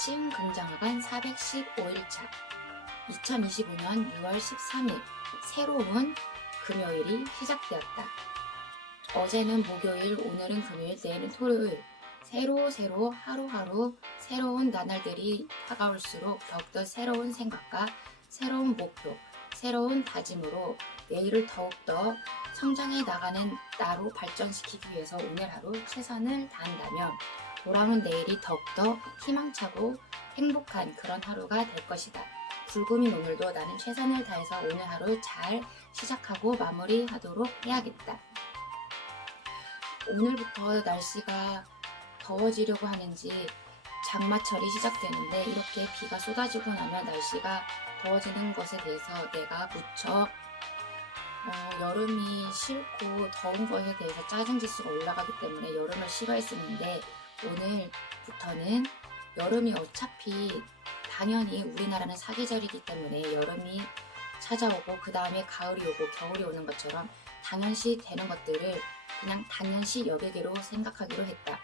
아침 긍정어간 415일차 2025년 6월 13일 새로운 금요일이 시작되었다. 어제는 목요일, 오늘은 금요일, 내일은 토요일. 새로 새로 하루하루 새로운 나날들이 다가올수록 더욱더 새로운 생각과 새로운 목표, 새로운 다짐으로 내일을 더욱더 성장해 나가는 나로 발전시키기 위해서 오늘 하루 최선을 다한다면 돌아오는 내일이 더욱더 희망차고 행복한 그런 하루가 될 것이다. 불금인 오늘도 나는 최선을 다해서 오늘 하루 잘 시작하고 마무리하도록 해야겠다. 오늘부터 날씨가 더워지려고 하는지 장마철이 시작되는데 이렇게 비가 쏟아지고 나면 날씨가 더워지는 것에 대해서 내가 무척 어, 여름이 싫고 더운 것에 대해서 짜증 지수가 올라가기 때문에 여름을 싫어했었는데 오늘부터는 여름이 어차피 당연히 우리나라는 사계절이기 때문에 여름이 찾아오고 그 다음에 가을이 오고 겨울이 오는 것처럼 당연시 되는 것들을 그냥 당연시 여기기로 생각하기로 했다.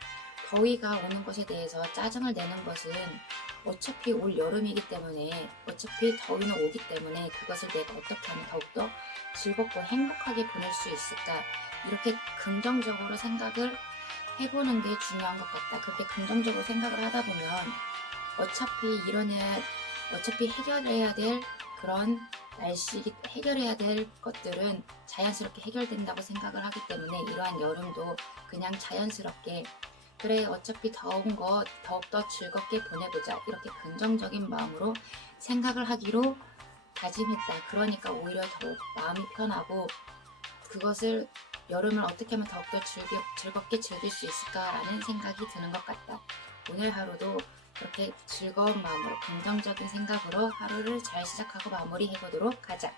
더위가 오는 것에 대해서 짜증을 내는 것은 어차피 올 여름이기 때문에 어차피 더위는 오기 때문에 그것을 내가 어떻게 하면 더욱더 즐겁고 행복하게 보낼 수 있을까 이렇게 긍정적으로 생각을 해보는 게 중요한 것 같다. 그렇게 긍정적으로 생각을 하다 보면 어차피 이러는 어차피 해결해야 될 그런 날씨 해결해야 될 것들은 자연스럽게 해결된다고 생각을 하기 때문에 이러한 여름도 그냥 자연스럽게 그래 어차피 더운 거 더욱더 즐겁게 보내보자 이렇게 긍정적인 마음으로 생각을 하기로 다짐했다. 그러니까 오히려 더욱 마음이 편하고 그것을 여름을 어떻게 하면 더욱더 즐겨, 즐겁게 즐길 수 있을까라는 생각이 드는 것 같다. 오늘 하루도 그렇게 즐거운 마음으로 긍정적인 생각으로 하루를 잘 시작하고 마무리해보도록 하자.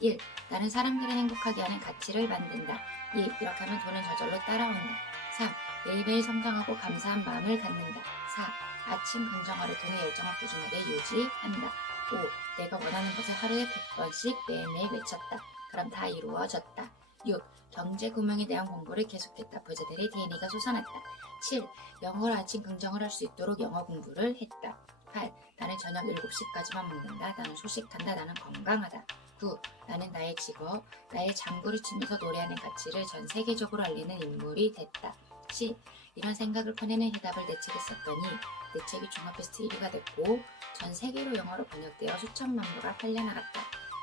1. 나는 사람들을 행복하게 하는 가치를 만든다. 2. 이렇게 하면 돈은 저절로 따라온다. 3. 매일매일 성장하고 감사한 마음을 갖는다. 4. 아침 긍정하루 등의 열정을 꾸준하게 유지한다. 5. 내가 원하는 것을 하루에 100번씩 매일매일 외쳤다. 그럼 다 이루어졌다. 6. 경제 금융에 대한 공부를 계속했다. 부자들의 DNA가 솟아났다. 7. 영어를 아침 긍정을 할 수 있도록 영어 공부를 했다. 8. 나는 저녁 7시까지만 먹는다. 나는 소식한다. 나는 건강하다. 9. 나는 나의 직업, 나의 장구를 치면서 노래하는 가치를 전 세계적으로 알리는 인물이 됐다. 10. 이런 생각을 꺼내는 해답을 내 책에 썼더니 내 책이 종합베스트 1위가 됐고 전 세계로 영어로 번역되어 수천만 부가 팔려나갔다.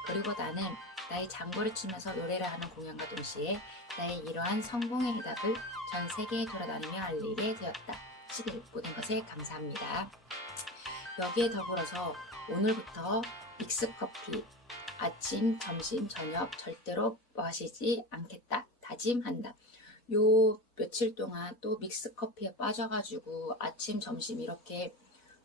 그리고 나는 나의 장구를 치면서 노래를 하는 공연과 동시에 나의 이러한 성공의 해답을 전 세계에 돌아다니며 알리게 되었다. 11. 모든 것에 감사합니다. 여기에 더불어서 오늘부터 믹스커피 아침, 점심, 저녁 절대로 마시지 않겠다. 다짐한다. 요 며칠 동안 또 믹스커피에 빠져가지고 아침, 점심 이렇게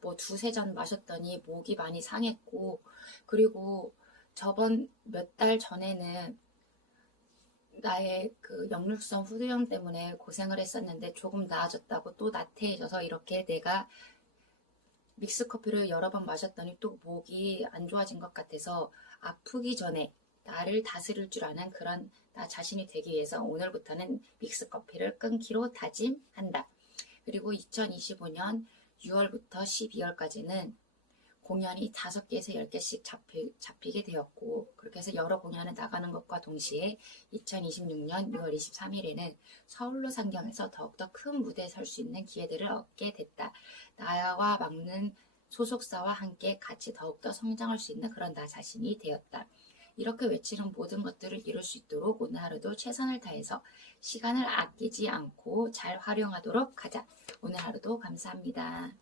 뭐 두세 잔 마셨더니 목이 많이 상했고 그리고 저번 몇 달 전에는 나의 그 역류성 후두염 때문에 고생을 했었는데 조금 나아졌다고 또 나태해져서 이렇게 내가 믹스 커피를 여러 번 마셨더니 또 목이 안 좋아진 것 같아서 아프기 전에 나를 다스릴 줄 아는 그런 나 자신이 되기 위해서 오늘부터는 믹스 커피를 끊기로 다짐한다. 그리고 2025년 6월부터 12월까지는 공연이 5개에서 10개씩 잡히, 잡히게 되었고 그렇게 해서 여러 공연을 나가는 것과 동시에 2026년 6월 23일에는 서울로 상경해서 더욱더 큰 무대에 설 수 있는 기회들을 얻게 됐다. 나와 맞는 소속사와 함께 같이 더욱더 성장할 수 있는 그런 나 자신이 되었다. 이렇게 외치는 모든 것들을 이룰 수 있도록 오늘 하루도 최선을 다해서 시간을 아끼지 않고 잘 활용하도록 하자. 오늘 하루도 감사합니다.